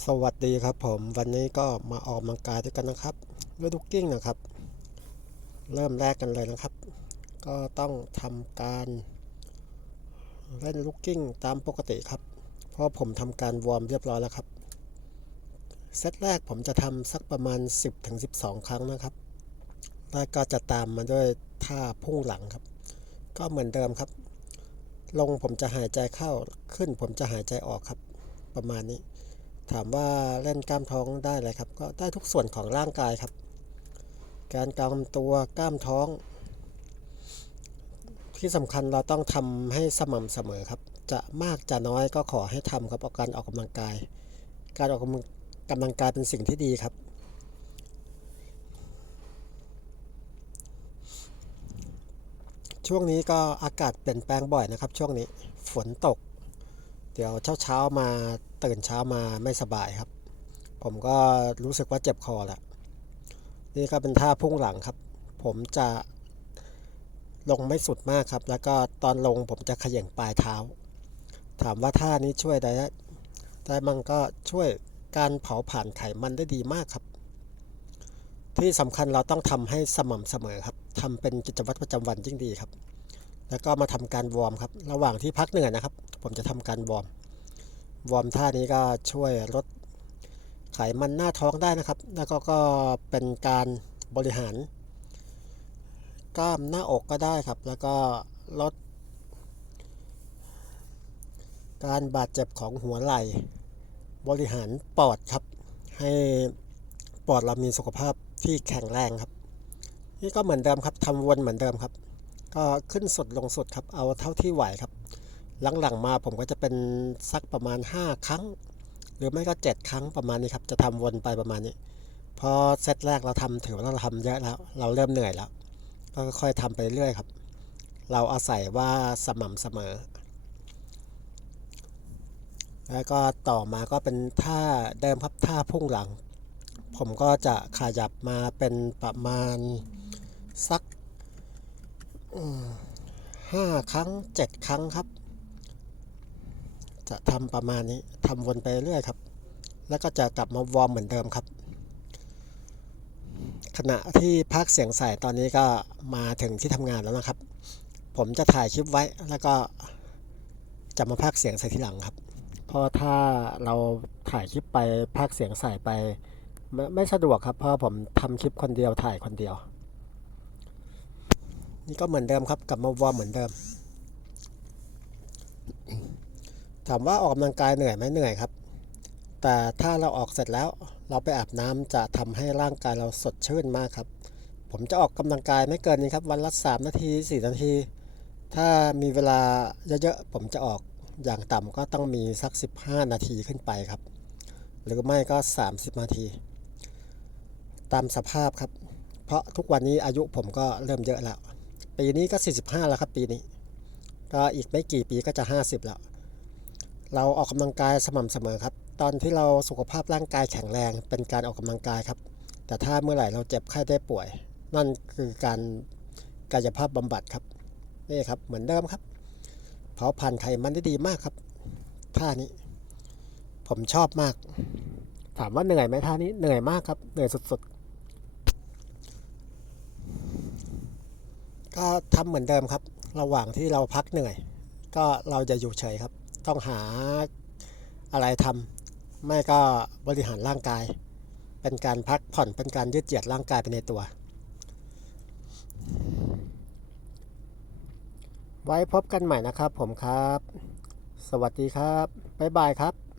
สวัสดีครับผมวันนี้ก็มาออกกำลังกายด้วยกันนะครับด้วยดุกกิ้งนะครับ เริ่มแรกกันเลยนะครับ ก็ต้องทำการเล่นลูกกิ้งตามปกติครับ เพราะผมทำการวอร์มเรียบร้อยแล้วครับเซตแรกผมจะทำสักประมาณ 10-12 ครั้งนะครับแล้วก็จะตามมาด้วยท่าพุ่งหลังครับ ก็เหมือนเดิมครับ ลงผมจะหายใจเข้าขึ้นผมจะหายใจออกครับ ประมาณนี้ ถามว่าเล่นกล้ามท้องได้เลยครับ ก็ได้ทุกส่วนของร่างกายครับ การกำตัวกล้ามท้อง ที่สำคัญเราต้องทำให้สม่ำเสมอครับ จะมากจะน้อยก็ขอให้ทำครับออกการออกกำลังกาย การออกกำลังกำลังกายเป็นสิ่งที่ดีครับ ช่วงนี้ก็อากาศเปลี่ยนแปลงบ่อยนะครับ ช่วงนี้ฝนตก เดี๋ยวเช้าเช้ามาตื่นเช้ามาไม่สบายครับ ผมก็รู้สึกว่าเจ็บคอแหล้วนี่ก็เป็นท่าพุ่งหลังครับ ผมจะลงไม่สุดมากครับ แล้วก็ตอนลงผมจะขย่งปลายเท้า ถามว่าท่านี้ช่วยได้ได้มันก็ช่วยการเผาผ่านไขมันได้ดีมากครับ ที่สำคัญเราต้องทำให้สม่ำเสมอครับทำเป็นกิจวัตรประจำวันยิ่งดีครับ แล้วก็มาทำการวอร์มครับ ระหว่างที่พักเหนื่อยนะครับ ผมจะทำการวอร์ม วอร์มท่านี้ก็ช่วยลดไขมันหน้าท้องได้นะครับ แล้วก็ก็เป็นการบริหาร กล้ามหน้าอกก็ได้ครับ แล้วก็ลด การบาดเจ็บของหัวไหล่ บริหารปอดครับ ให้ปอดเรามีสุขภาพที่แข็งแรงครับ นี่ก็เหมือนเดิมครับทำวนเหมือนเดิมครับ ก็ขึ้นสุดลงสุดครับ เอาเท่าที่ไหวครับ หลังๆมาผมก็จะเป็นสักประมาณ 5 ครั้ง หรือไม่ก็ 7 ครั้งประมาณนี้ครับ จะทำวนไปประมาณนี้ พอเซตแรกเราทำถือว่าเราทำเยอะแล้ว เราเริ่มเหนื่อยแล้ว ก็ค่อยๆทำไปเรื่อยครับ เราอาศัยว่าสม่ำเสมอ แล้วก็ต่อมาก็เป็นท่าเดิมครับท่าพุ่งหลัง ผมก็จะขยับมาเป็นประมาณสัก ห้าครั้งเจ็ดครั้งครับ จะทำประมาณนี้ทำวนไปเรื่อยครับ แล้วก็จะกลับมาวอร์มเหมือนเดิมครับ ขณะที่พักเสียงใส่ตอนนี้ก็มาถึงที่ทำงานแล้วนะครับ ผมจะถ่ายคลิปไว้แล้วก็จะมาพักเสียงใส่ทีหลังครับ เพราะถ้าเราถ่ายคลิปไปพักเสียงใส่ไปไม่สะดวกครับ เพราะผมทำคลิปคนเดียวถ่ายคนเดียว นี่ก็เหมือนเดิมครับกลับมาวอร์มเหมือนเดิม ถามว่าออกกำลังกายเหนื่อยไหมเหนื่อยครับ แต่ถ้าเราออกเสร็จแล้วเราไปอาบน้ำจะทำให้ร่างกายเราสดชื่นมากครับ ผมจะออกกำลังกายไม่เกินนี้ครับ วันละ 3 นาที 4 นาที ถ้ามีเวลาเยอะๆผมจะออกอย่างต่ำก็ต้องมีสัก 15 นาทีขึ้นไปครับ หรือไม่ก็ 30 นาที ตามสภาพครับ เพราะทุกวันนี้อายุผมก็เริ่มเยอะแล้ว ปีนี้ก็ 45 แล้วครับปีนี้ ก็อีกไม่กี่ปีก็จะ 50 แล้ว เราออกกำลังกายสม่ำเสมอครับ ตอนที่เราสุขภาพร่างกายแข็งแรงเป็นการออกกำลังกายครับ แต่ถ้าเมื่อไหร่เราเจ็บไข้ได้ป่วย นั่นคือการกายภาพบำบัดครับนี่ครับเหมือนเดิมครับ เผาผ่านไขมันได้ดีมากครับท่านี้ ผมชอบมาก ถามว่าเหนื่อยไหมท่านี้เหนื่อยมากครับเหนื่อยสุดๆ ก็ทำเหมือนเดิมครับ ระหว่างที่เราพักเหนื่อย ก็เราจะอยู่เฉยครับ ต้องหาอะไรทำไม่ก็บริหารร่างกาย เป็นการพักผ่อนเป็นการยืดเหยียดร่างกายไปในตัว ไว้พบกันใหม่นะครับผมครับ สวัสดีครับ บ๊ายบายครับ